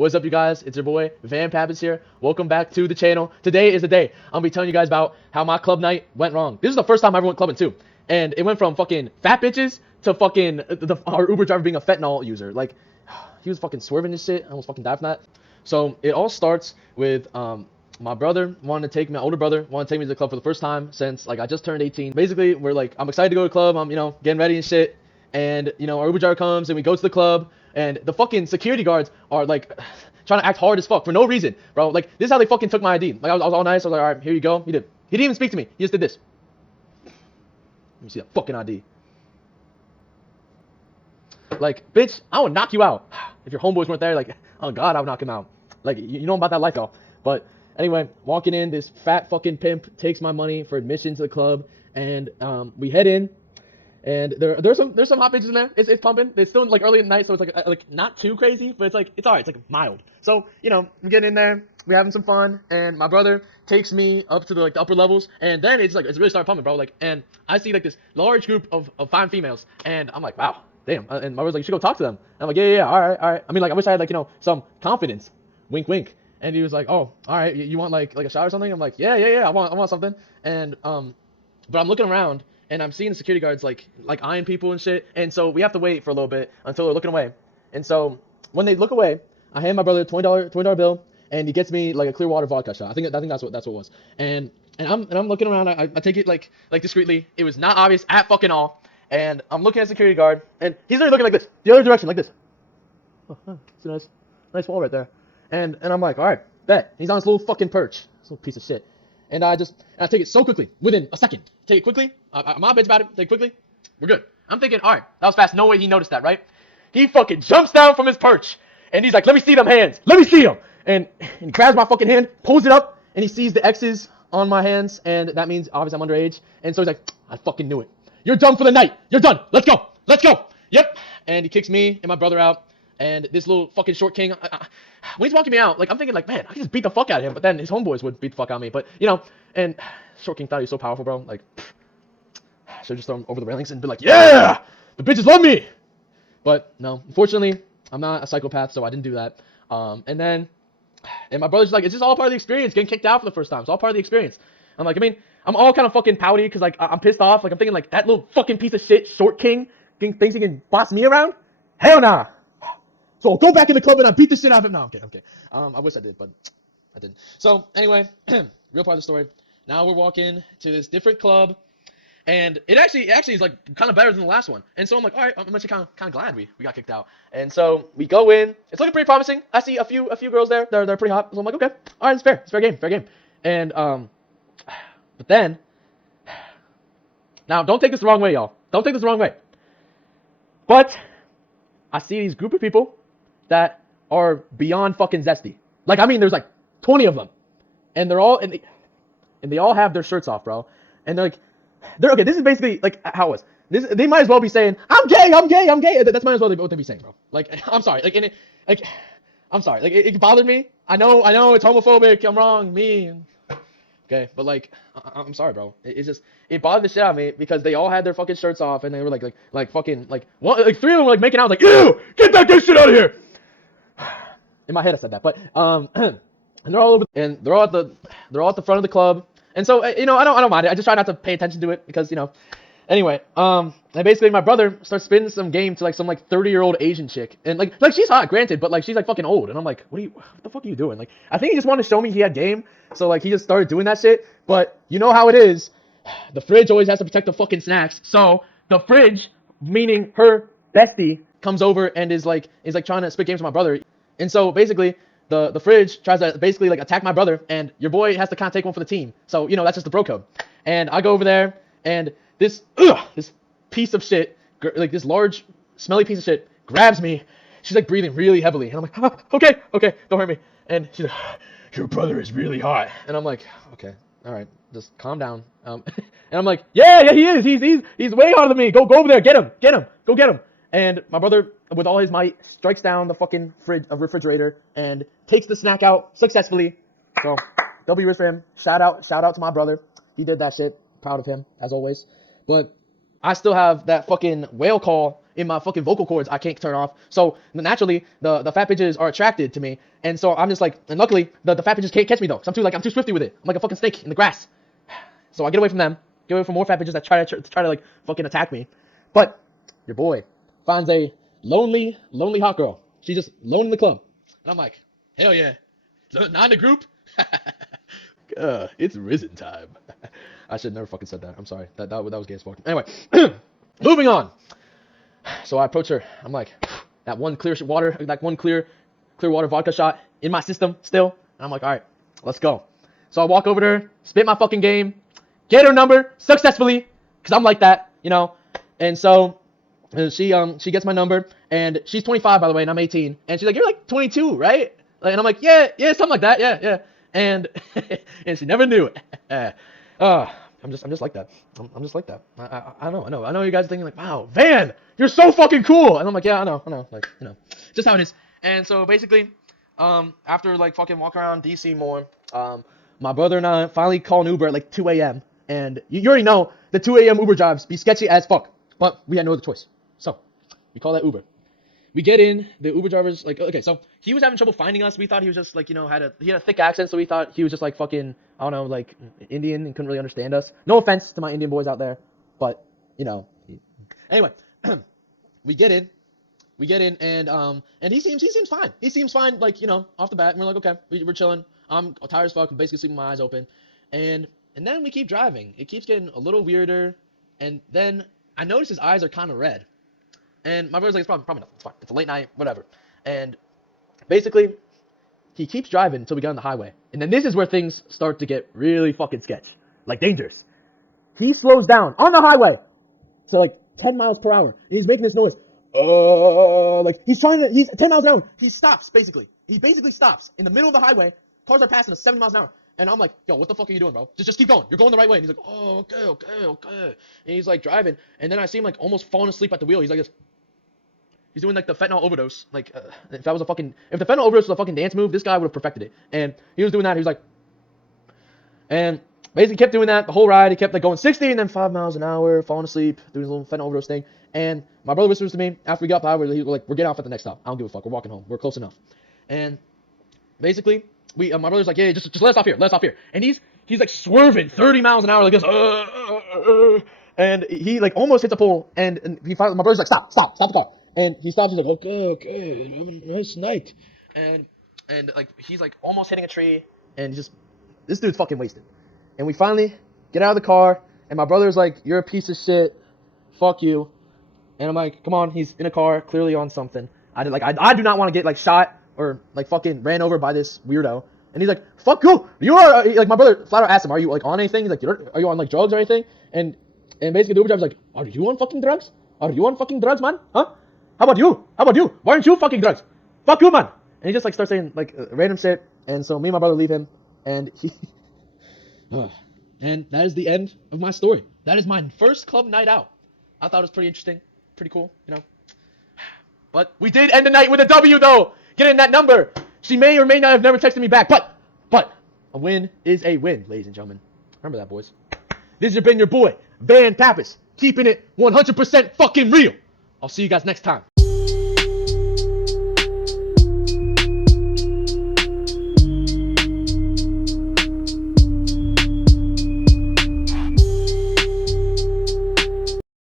What's up, you guys? It's your boy, Van Pappins here. Welcome back to the channel. Today is the day I'm gonna be telling you guys about how my club night went wrong. This is the first time I ever went clubbing, too. And it went from fucking fat bitches to fucking our Uber driver being a fentanyl user. Like, he was fucking swerving and shit. I almost fucking died from that. So, it all starts with, my brother wanted to take me, my older brother wanted to take me to the club for the first time since, like, I just turned 18. Basically, we're like, I'm excited to go to the club. I'm, getting ready and shit. And, our Uber driver comes and we go to the club. And the fucking security guards are, like, trying to act hard as fuck for no reason, bro. Like, this is how they fucking took my ID. Like, I was all nice. I was like, all right, here you go. He didn't even speak to me. He just did this. Let me see that fucking ID. Like, bitch, I would knock you out. If your homeboys weren't there, like, oh God, I would knock him out. Like, you know about that life, though. But anyway, walking in, this fat fucking pimp takes my money for admission to the club, and we head in. And there's some hot bitches in there. It's pumping. It's still like early at night, so it's like not too crazy, but it's alright. It's like mild. So we get in there, we having some fun, and my brother takes me up to the upper levels, and then it's really started pumping, bro. Like, and I see like this large group of fine females, and I'm like, wow, damn. And my brother's like, you should go talk to them. And I'm like, yeah, all right. I mean, like, I wish I had some confidence. Wink, wink. And he was like, oh, all right, you want like a shot or something? I'm like, yeah, I want something. And but I'm looking around. And I'm seeing the security guards like eyeing people and shit. And so we have to wait for a little bit until they're looking away. And so when they look away, I hand my brother a $20 bill, and he gets me like a Clearwater vodka shot. I think that's what it was. And I'm looking around. I take it like discreetly. It was not obvious at fucking all. And I'm looking at the security guard, and he's literally looking like this, the other direction, like this. Oh, it's a nice wall right there. And I'm like, all right, bet. He's on this little fucking perch, this little piece of shit. And I take it so quickly, within a second. Take it quickly. I'm not bitch about it. Take it quickly. We're good. I'm thinking, all right, that was fast. No way he noticed that, right? He fucking jumps down from his perch, and he's like, let me see them hands. Let me see them. And he grabs my fucking hand, pulls it up, and he sees the X's on my hands, and that means obviously I'm underage. And so he's like, I fucking knew it. You're done for the night. You're done. Let's go. Let's go. Yep. And he kicks me and my brother out, and this little fucking short king, when he's walking me out, like, I'm thinking, like, man, I can just beat the fuck out of him. But then his homeboys would beat the fuck out of me. But, and short king thought he was so powerful, bro. Like, should have just thrown him over the railings and been like, yeah, the bitches love me. But, no, unfortunately, I'm not a psychopath, so I didn't do that. And my brother's like, it's just all part of the experience, getting kicked out for the first time. It's all part of the experience. I'm like, I mean, I'm all kind of fucking pouty because, like, I'm pissed off. Like, I'm thinking, like, that little fucking piece of shit, short king, thinks he can boss me around? Hell nah. So I'll go back in the club and I beat the shit out of him. No, okay. I wish I did, but I didn't. So anyway, real part of the story. Now we're walking to this different club, and it actually is like kind of better than the last one. And so I'm like, all right, I'm actually kind of glad we got kicked out. And so we go in. It's looking pretty promising. I see a few girls there. They're pretty hot. So I'm like, okay, all right, it's fair. It's fair game. And but then, now don't take this the wrong way, y'all. Don't take this the wrong way. But I see these group of people that are beyond fucking zesty. Like, I mean, there's like 20 of them, and they're all and they all have their shirts off, bro. And they're okay. This is basically like how it was. They might as well be saying, I'm gay. That's might as well what they be saying, bro. Like, I'm sorry. I'm sorry. Like, it bothered me. I know it's homophobic. I'm wrong. Me. Okay, but like, I'm sorry, bro. It bothered the shit out of me because they all had their fucking shirts off, and they were like fucking like three of them were like making out, like, ew, get that gay shit out of here. In my head I said that, but and they're all at the front of the club, and so I don't mind it. I just try not to pay attention to it because Anyway, and basically my brother starts spinning some game to like some 30-year-old Asian chick, and like she's hot, granted, but like she's like fucking old, and I'm like, what the fuck are you doing? Like, I think he just wanted to show me he had game, so like he just started doing that shit. But you know how it is, the fridge always has to protect the fucking snacks. So the fridge, meaning her bestie, comes over and is like trying to spit games with my brother, and so basically the fridge tries to basically like attack my brother, and your boy has to kind of take one for the team. So that's just the bro code. And I go over there, and this piece of shit, like this large, smelly piece of shit, grabs me. She's like breathing really heavily, and I'm like, okay, don't hurt me. And she's like, your brother is really hot. And I'm like, okay, all right, just calm down. And I'm like, yeah, he is. He's way hotter than me. Go over there, get him, go get him. And my brother, with all his might, strikes down the fucking refrigerator and takes the snack out successfully. So W is for him. Shout out to my brother. He did that shit. Proud of him as always. But I still have that fucking whale call in my fucking vocal cords I can't turn off. So naturally, the fat bitches are attracted to me, and so I'm just like, and luckily the fat bitches can't catch me though, cause I'm too swifty with it. I'm like a fucking snake in the grass. So I get away from them, get away from more fat bitches that try to like fucking attack me. But your boy finds a lonely hot girl. She's just alone in the club, and I'm like, hell yeah, not in the group. It's risen time. I should never fucking said that. I'm sorry. That was gay as fuck. Anyway, moving on. So I approach her. I'm like, that one clear water vodka shot in my system still. And I'm like, all right, let's go. So I walk over to her, spit my fucking game, get her number successfully, because I'm like that, you know. And so she gets my number, and she's 25, by the way, and I'm 18. And she's like, you're like 22, right? And I'm like, yeah, something like that, yeah. And and she never knew it. I'm just like that. I'm just like that. I know you guys are thinking like, wow, Van, you're so fucking cool. And I'm like, yeah, I know. Like, you know, just how it is. And so basically, after like fucking walk around DC more, my brother and I finally call an Uber at like 2 a.m. And you already know the 2 a.m. Uber drives be sketchy as fuck. But we had no other choice. So we call that Uber. We get in, the Uber driver's like, okay, so he was having trouble finding us. We thought he was just like, you know, he had a thick accent, so we thought he was just like fucking, I don't know, like Indian and couldn't really understand us. No offense to my Indian boys out there, but, you know. Anyway, we get in, and he seems fine. He seems fine, like, you know, off the bat, and we're like, okay, we're chilling. I'm tired as fuck, I'm basically sleeping with my eyes open. And then we keep driving. It keeps getting a little weirder, and then I notice his eyes are kind of red. And my brother's like, it's probably not. It's fine. It's a late night, whatever. And basically, he keeps driving until we get on the highway. And then this is where things start to get really fucking sketch. Like, dangerous. He slows down on the highway to like 10 miles per hour. And he's making this noise. Like, he's 10 miles an hour. He stops, basically. He basically stops in the middle of the highway. Cars are passing at 70 miles an hour. And I'm like, yo, what the fuck are you doing, bro? Just keep going. You're going the right way. And he's like, oh, okay. And he's like driving. And then I see him like almost falling asleep at the wheel. He's like this. He's doing like the fentanyl overdose. Like, if the fentanyl overdose was a fucking dance move, this guy would have perfected it. And he was doing that. He was like, and basically kept doing that the whole ride. He kept like going 60 and then 5 miles an hour, falling asleep, doing his little fentanyl overdose thing. And my brother whispers to me after we got by, we're like, we're getting off at the next stop. I don't give a fuck. We're walking home. We're close enough. And basically, my brother's like, yeah, just let us off here. And he's like swerving 30 miles an hour like this. And he like almost hits a pole. And my brother's like, stop the car. And he stops. He's like, okay, have a nice night. And like he's like almost hitting a tree. And this dude's fucking wasted. And we finally get out of the car. And my brother's like, you're a piece of shit. Fuck you. And I'm like, come on, he's in a car, clearly on something. I do not want to get like shot or like fucking ran over by this weirdo. And he's like, fuck you. You are like, my brother flat out asked him, are you like on anything? He's like, are you on like drugs or anything? And basically the Uber driver's like, are you on fucking drugs? Are you on fucking drugs, man? Huh? How about you? Why aren't you fucking drugs? Fuck you, man. And he just like starts saying like random shit. And so me and my brother leave him, and he and that is the end of my story. That is my first club night out. I thought it was pretty interesting, pretty cool, you know. But we did end the night with a W though. Getting that number. She may or may not have never texted me back, but a win is a win, ladies and gentlemen. Remember that, boys. This has been your boy, Van Pappas, keeping it 100% fucking real. I'll see you guys next time.